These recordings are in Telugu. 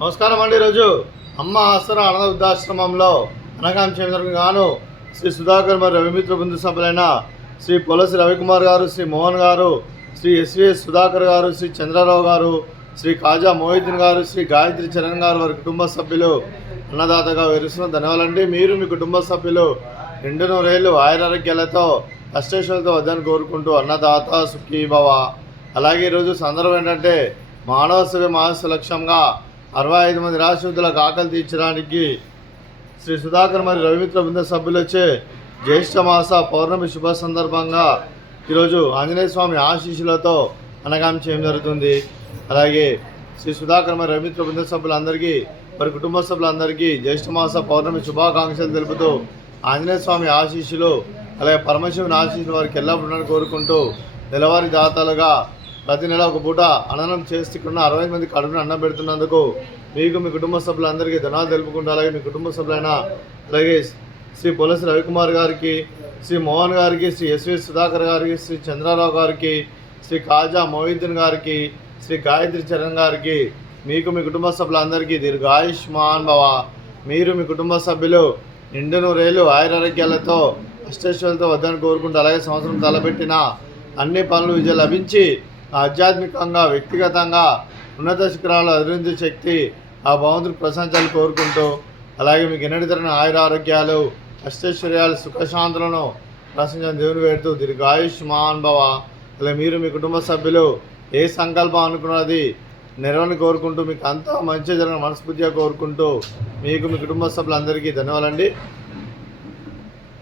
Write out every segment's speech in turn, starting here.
నమస్కారం అండి. ఈరోజు అమ్మ ఆసరా అనాథ వృద్ధాశ్రమంలో అనగాం చేంద్రకు గాను శ్రీ సుధాకర్ మరియు రవిమిత్ర బృంద సభ్యులైన శ్రీ పొలసి రవికుమార్ గారు, శ్రీ మోహన్ గారు, శ్రీ ఎస్విఎస్ సుధాకర్ గారు, శ్రీ చంద్రారావు గారు, శ్రీ కాజా మోహిద్దీన్ గారు, శ్రీ గాయత్రి చరణ్ గారు వారి కుటుంబ సభ్యులు అన్నదాతగా విరుస్తున్న ధన్యవాదాలండి. మీరు మీ కుటుంబ సభ్యులు నిండు నూరేళ్లు ఆయురారోగ్యాలతో అష్టేశ్వరులతో వద్దని కోరుకుంటూ అన్నదాత సుఖీభవ. అలాగే ఈరోజు సందర్భం ఏంటంటే మానవ సేవ మహస్సు లక్ష్యంగా 65 మంది రాష్ట్రవృద్ధులకు ఆకలి తీర్చడానికి శ్రీ సుధాకర్ మరియు రవిమిత్ర బృంద సభ్యులచే జ్యేష్ఠ మాస పౌర్ణమి శుభ సందర్భంగా ఈరోజు ఆంజనేయ స్వామి ఆశీస్సులతో అనగాం చేయడం జరుగుతుంది. అలాగే శ్రీ సుధాకర్ మరియు రవిమిత్ర బృంద సభ్యులందరికీ వారి కుటుంబ సభ్యులందరికీ జ్యేష్ఠ మాస పౌర్ణమి శుభాకాంక్షలు తెలుపుతూ ఆంజనేయ స్వామి ఆశీస్సులు అలాగే పరమశివుని ఆశీస్సులు వారికి ఎల్లప్పుడూ కోరుకుంటూ నెలవారీ దాతలుగా ప్రతి నెల ఒక పూట అన్నం చేస్తున్న 60 మంది కడుపును అన్నం పెడుతున్నందుకు మీకు మీ కుటుంబ సభ్యులందరికీ ధన్యవాదాలు తెలుపుకుంటూ అలాగే మీ కుటుంబ సభ్యులైన అలాగే శ్రీ పొలసి రవికుమార్ గారికి, శ్రీ మోహన్ గారికి, శ్రీ ఎస్విఎస్ సుధాకర్ గారికి, శ్రీ చంద్రారావు గారికి, శ్రీ కాజా మోహిద్దీన్ గారికి, శ్రీ గాయత్రి చరణ్ గారికి, మీకు మీ కుటుంబ సభ్యులందరికీ దీర్ఘాయుష్మాన్ భవ. మీరు మీ కుటుంబ సభ్యులు నిండు నూరేళ్లు ఆయురారోగ్యాలతో అష్టైశ్వర్యాలతో వద్దని కోరుకుంటూ అలాగే సంవత్సరం తలపెట్టిన అన్ని పనులు విజయం లభించి ఆధ్యాత్మికంగా వ్యక్తిగతంగా ఉన్నత శిఖరాలు అభివృద్ధి శక్తి ఆ భగవంతుడికి ప్రశంసలు కోరుకుంటూ అలాగే మీకు ఎన్నడితరని ఆయురారోగ్యాలు అష్టైశ్వర్యాలు సుఖశాంతులను ప్రశంసలు దేవుని వేడుతూ దీర్ఘాయుష్మాన్ భవ. అలాగే మీరు మీ కుటుంబ సభ్యులు ఏ సంకల్పం అనుకున్నది నెరవేరని కోరుకుంటూ మీకు అంతా మంచి జరిగిన మనస్ఫూర్తిగా కోరుకుంటూ మీకు మీ కుటుంబ సభ్యులందరికీ ధన్యవాదాలండి.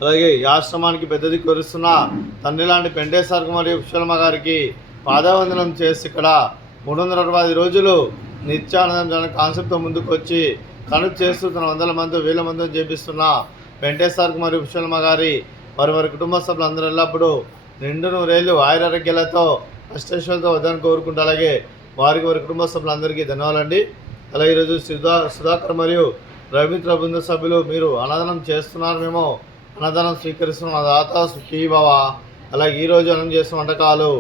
అలాగే ఈ ఆశ్రమానికి పెద్ద దిక్కు వరుస్తున్న తండ్రి లాంటి పెంటేశ్వర మరియు కుశలమ్మ గారికి పాదవందనం చేసి ఇక్కడ 360 రోజులు నిత్యానందం కాన్సెప్ట్తో ముందుకు వచ్చి కనుక చేస్తూ తన 100 మంది 1000 మందిని చేపిస్తున్న పెంటేశ్వర మరియు కుశలమ్మ గారి వారి కుటుంబ సభ్యులందరూ ఎల్లప్పుడూ నిండు నూరేళ్లు ఆయురారోగ్యాలతో అష్టైశ్వర్యాలతో వద్దని కోరుకుంటూ అలాగే వారి కుటుంబ సభ్యులందరికీ ధన్యవాదాలండి. అలాగే ఈరోజు సుధాకర్ మరియు రవిమిత్ర బృంద సభ్యులు మీరు అన్నదానం చేస్తున్నారు, మేము అన్నదానం స్వీకరిస్తున్న దాత సుఖీభవ. అలాగే ఈరోజు అన్నం చేస్తున్న వంటకాలు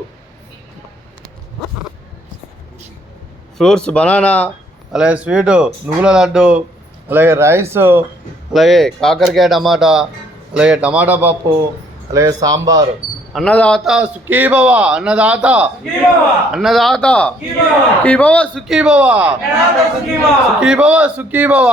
ఫ్రూట్స్ బనానా, అలాగే స్వీటు నువ్వుల లడ్డు, అలాగే రైస్, అలాగే కాకరకాయ టమాటా, అలాగే టమాటా పప్పు, అలాగే సాంబారు. అన్నదాత సుఖీభవ, అన్నదాత అన్నదాత సుఖీభవ సుఖీభవ సుఖీభవ సుఖీభవ.